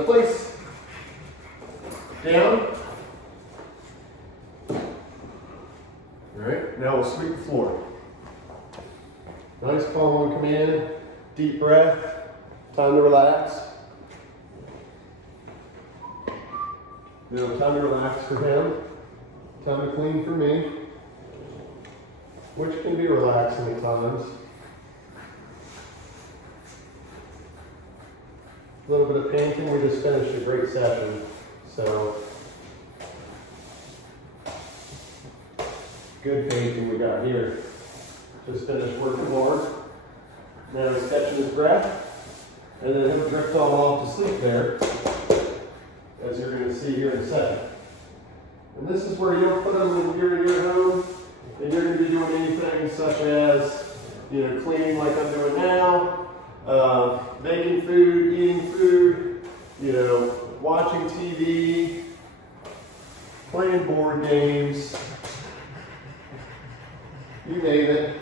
into place. Down. All right, now we'll sweep the floor. Nice, calm on command. Deep breath. Time to relax. Time to relax for him. Time to clean for me. Which can be relaxing at times. A little bit of painting. We just finished a great session. So, good painting we got here. Just finished working hard. Now he's catching his breath, and then he'll drift on off to sleep there, as you're going to see here in a second. And this is where you don't put them when you're in your home, and you're going to be doing anything such as, cleaning like I'm doing now, making food, eating food, watching TV, playing board games, you name it.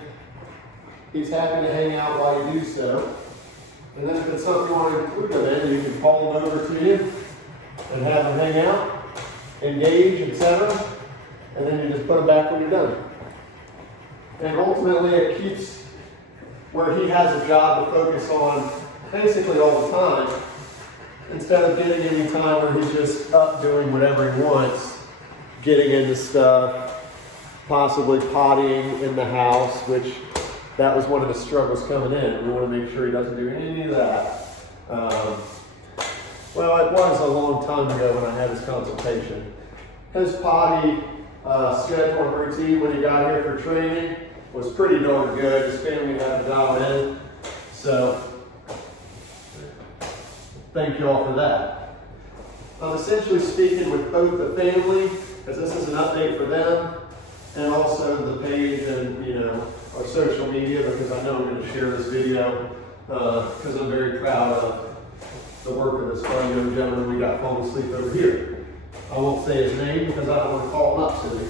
He's happy to hang out while you do so. And then if it's something you want to include them in, you can call them over to you and have them hang out, engage, etc. And then you just put them back when you're done. And ultimately it keeps where he has a job to focus on basically all the time, instead of getting any time where he's just up doing whatever he wants, getting into stuff, possibly pottying in the house, which that was one of the struggles coming in. We want to make sure he doesn't do any of that. Well, it was a long time ago when I had his consultation. His potty schedule and routine when he got here for training was pretty darn good. His family had to dial in. So, thank you all for that. I'm essentially speaking with both the family, because this is an update for them, and also the page and, our social media, because I know I'm going to share this video because I'm very proud of the work of this fine young gentleman we got falling asleep over here. I won't say his name because I don't want to call him up to me.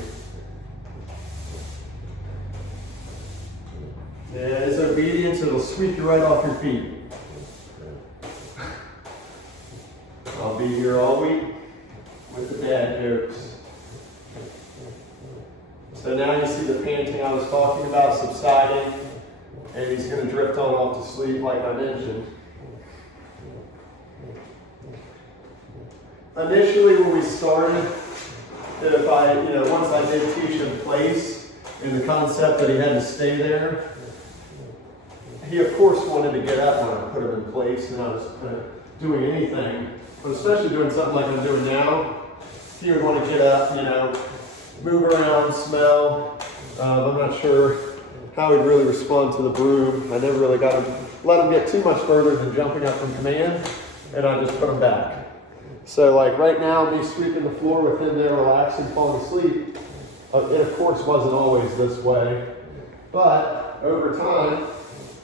Yeah, his obedience, it'll sweep you right off your feet. I'll be here all week with the dad jokes. So now you see the panting I was talking about subsiding, and he's going to drift on off to sleep like I mentioned. Initially when we started, once I did teach him place and the concept that he had to stay there, he of course wanted to get up when I put him in place and I was doing anything, but especially doing something like I'm doing now, he would want to get up, move around, smell. I'm not sure how he'd really respond to the broom. I never really let him get too much further than jumping up from command, and I just put him back. So like right now, me sweeping the floor with him there relaxing, falling asleep, it of course wasn't always this way, but over time,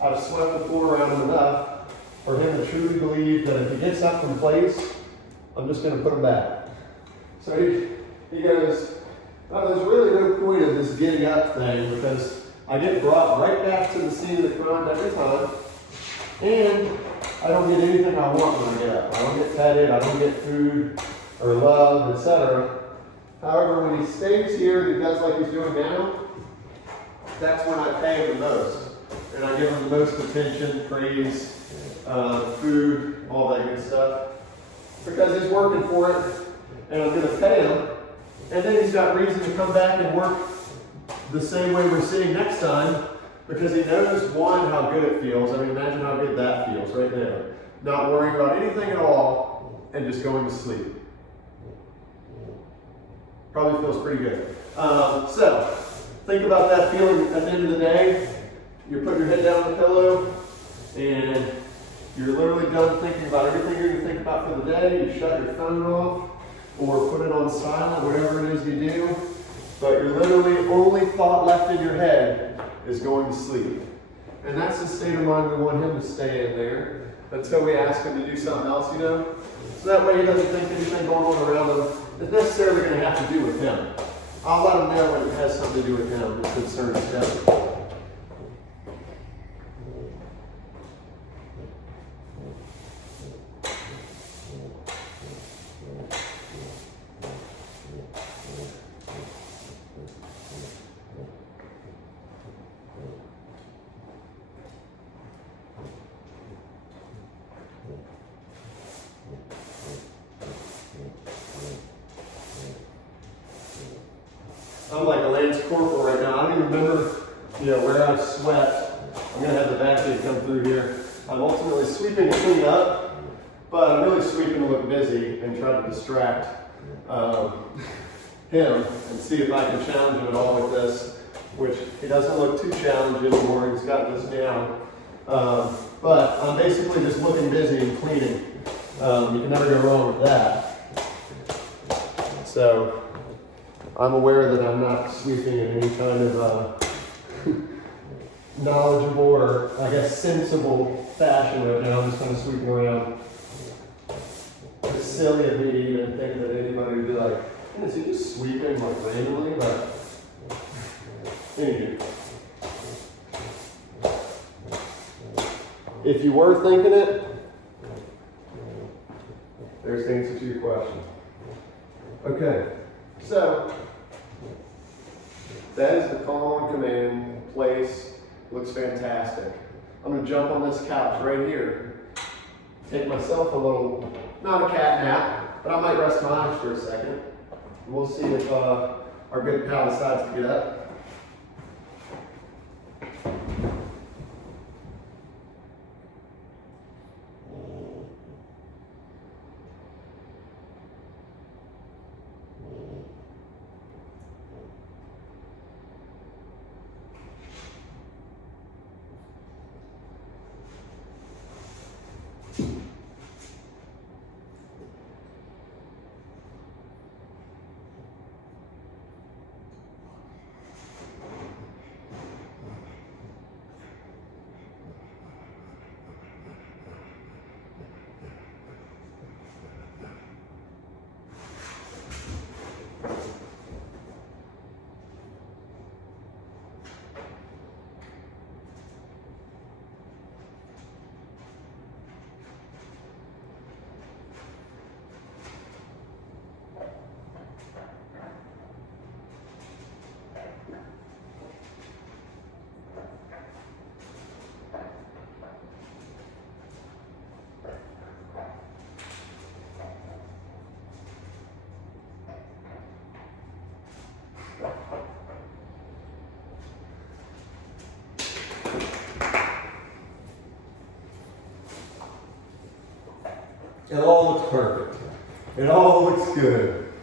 I've swept the floor around him enough for him to truly believe that if he gets up from place, I'm just going to put him back. So he goes, "Oh, there's really no point of this getting up thing because I get brought right back to the scene of the crime every time, and I don't get anything I want when I get up. I don't get petted, I don't get food or love, etc. However, when he stays here and he does like he's doing now, that's when I pay him the most. And I give him the most attention, praise, food, all that good stuff. Because he's working for it, and I'm going to pay him. And then he's got reason to come back and work the same way we're seeing next time, because he knows, one, how good it feels. I mean, imagine how good that feels right there. Not worrying about anything at all and just going to sleep. Probably feels pretty good. So, think about that feeling at the end of the day. You put your head down on the pillow and you're literally done thinking about everything you're going to think about for the day. You shut your phone off or put it on silent, whatever it is you do. But you're literally only thought left in your head is going to sleep. And that's the state of mind we want him to stay in there until we ask him to do something else, So that way he doesn't think anything going on around him is necessarily going to have to do with him. I'll let him know when it has something to do with him, his concerns him. I'm like a Lance Corporal right now. I don't even remember, where I sweat. I'm gonna have the vacuum come through here. I'm ultimately sweeping to clean up, but I'm really sweeping to look busy and try to distract him and see if I can challenge him at all with this, which he doesn't look too challenged anymore. He's gotten this down. But I'm basically just looking busy and cleaning. You can never go wrong with that. So I'm aware that I'm not sweeping in any kind of knowledgeable or, I guess, sensible fashion right now. I'm just kind of sweeping around. It's silly of me to even think that anybody would be like, is he just sweeping like randomly? But anyway. If you were thinking it, there's the answer to your question. Okay, so that is the call on command place. Looks fantastic. I'm going to jump on this couch right here, take myself a little, not a cat nap, but I might rest my eyes for a second. We'll see if our good pal decides to get up. It all looks perfect. It all looks good.